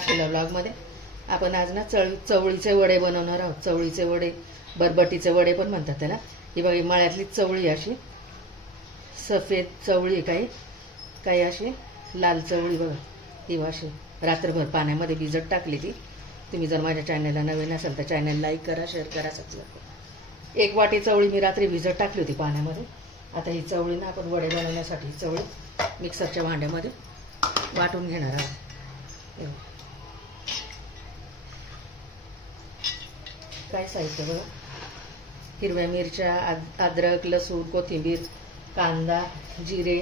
आजच्या व्लॉगमध्ये आपण आज ना चवळीचे वडे बनवणार आहोत. चवळीचे वडे, बरबटीचे वडे पण म्हणतात त्याला. ही बघा, मळ्यातली चवळी अशी सफेद चवळी, काही अशी लाल चवळी बघा. ही अशी रात्रभर पाण्यामध्ये भिजत टाकली ती. तुम्ही जर माझ्या चॅनलला नवीन असाल तर चॅनल लाईक करा, शेअर करा, सबस्क्राईब करा. 1 वाटी चवळी मी रात्री भिजत टाकली होती पाण्यामध्ये. आता ही चवळी ना आपण वडे बनवण्यासाठी चवळी मिक्सरच्या भांड्यामध्ये वाटून घेणार आहोत. काय साहित्य बघा, हिरव्या मिरच्या, अद्रक, लसूण, कोथिंबीर, कांदा, जिरे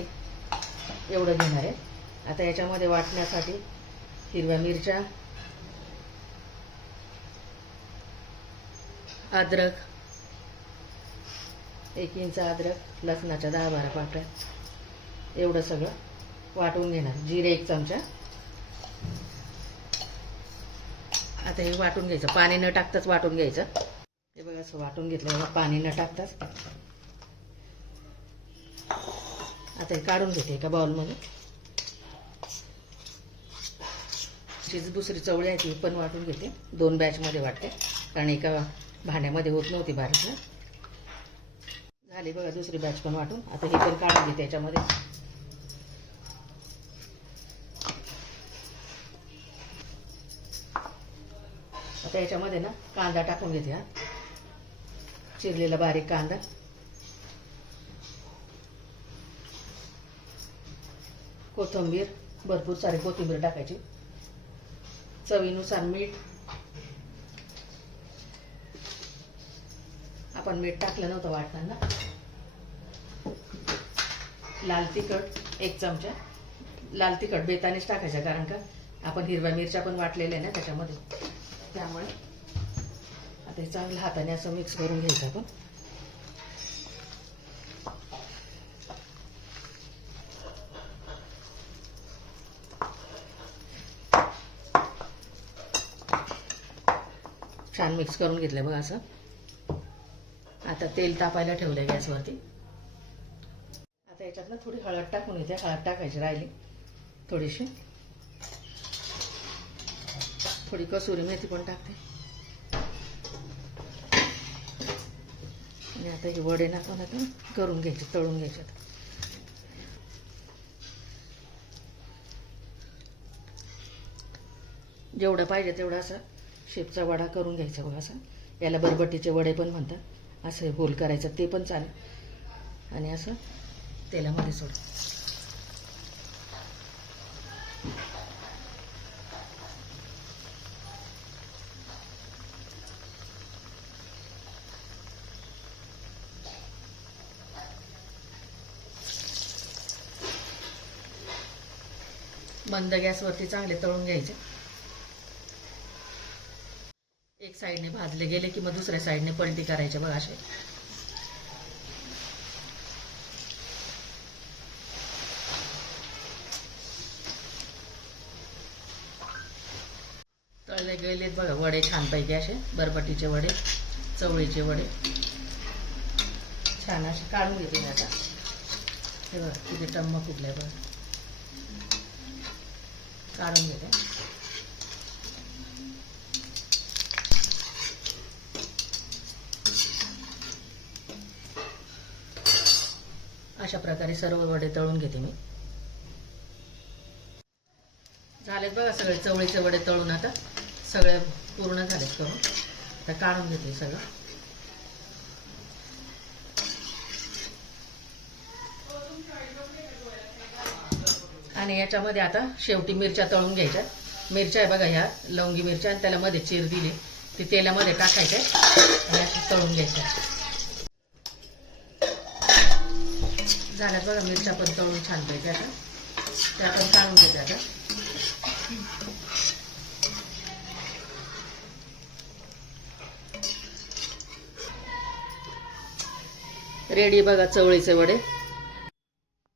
एवढं घेणार आहे. आता याच्यामध्ये वाटण्यासाठी हिरव्या मिरच्या, अद्रक 1 इंच अद्रक, लसणाच्या 10-12 पाकळ्या एवढं सगळं वाटून घेणार. जिरे 1 चमचा. आता हे वाटून घ्यायचं, पाणी न टाकताच वाटून घ्यायचं. हे बघा असं वाटून घेतलं, पाणी न टाकताच. आता हे काढून घेते एका बाउलमध्ये. दुसरी चवळी आहे ती पण वाटून घेते. 2 बॅचमध्ये वाटते, कारण एका भांड्यामध्ये होत नव्हती बारीक ना. झाली बघा दुसरी बॅच पण वाटून. आता हे पण काढून घेते याच्यामध्ये. आता याच्यामध्ये ना कांदा टाकून घेते. हा चिरलेला बारीक कांदा, कोथिंबीर, भरपूर सारी कोथिंबीर टाकायची, चवीनुसार मीठ. आपण मीठ टाकलं नव्हतं वाटताना. लाल तिखट 1 चमचा. लाल तिखट बेतानेच टाकायचं, कारण का आपण हिरव्या मिरच्या पण वाटलेल्या आहे ना त्याच्यामध्ये, त्यामुळे. आता हे चांगलं हाताने असं मिक्स करून घ्यायचं आपण. छान मिक्स करून घेतलं बघा असं. आता तेल तापायला ठेवलंय गॅसवरती. आता याच्यात ना थोडी हळद टाकून घेते. हळद टाकायची राहिली थोडीशी. थोडी कसुरी मेथी पण टाकते. आणि आता हे वडे ना पण आता करून घ्यायचे, तळून घ्यायचे. जेवढं पाहिजे तेवढा असा शेपचा वडा करून घ्यायचा बघा असं. याला बरबटीचे वडे पण म्हणतात. असं होल करायचं ते पण चालेल. आणि असं तेलामध्ये सोड. मंद गॅसवरती चांगले तळून घ्यायचे. एक साईडने भाजले गेले की मग दुसऱ्या साईडने पलटी करायचे बघा असे. तळले गेलेत बघा वडे छानपैकी असे. बरबटीचे वडे, चवळीचे वडे छान असे काढून घेते आता. हे बघा किती टम्म फुटले बघा. काढून घेते. अशा प्रकारे सर्व वडे तळून घेते मी. झालेत बघा सगळे चवळीचे वडे तळून. आता सगळे पूर्ण झालेत करून. आता काढून घेते सगळं. आणि याच्यामध्ये आता शेवटी मिरच्या तळून घ्यायच्या. मिरच्या आहे बघा ह्या लवंगी मिरच्या, आणि त्याला मध्ये चीर दिली ते तेलामध्ये टाकायचे आणि अशी तळून घ्यायच्या. झाल्यात बघा मिरच्या पण तळून छानपैकी. आता त्या पण काढून घेते. आता रेडी बघा चवळीचे वडे.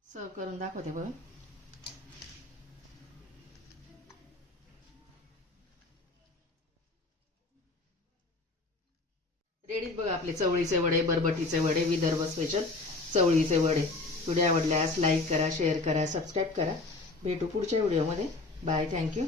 सर्व करून दाखवते बघा. रेडीच बघा आपले चवळीचे वडे, बरबटीचे वडे, विदर्भ स्पेशल चवळीचे वडे. व्हिडिओ आवडल्यास लाईक करा, शेअर करा, सबस्क्राईब करा. भेटू पुढच्या व्हिडिओमध्ये. Bye, thank you.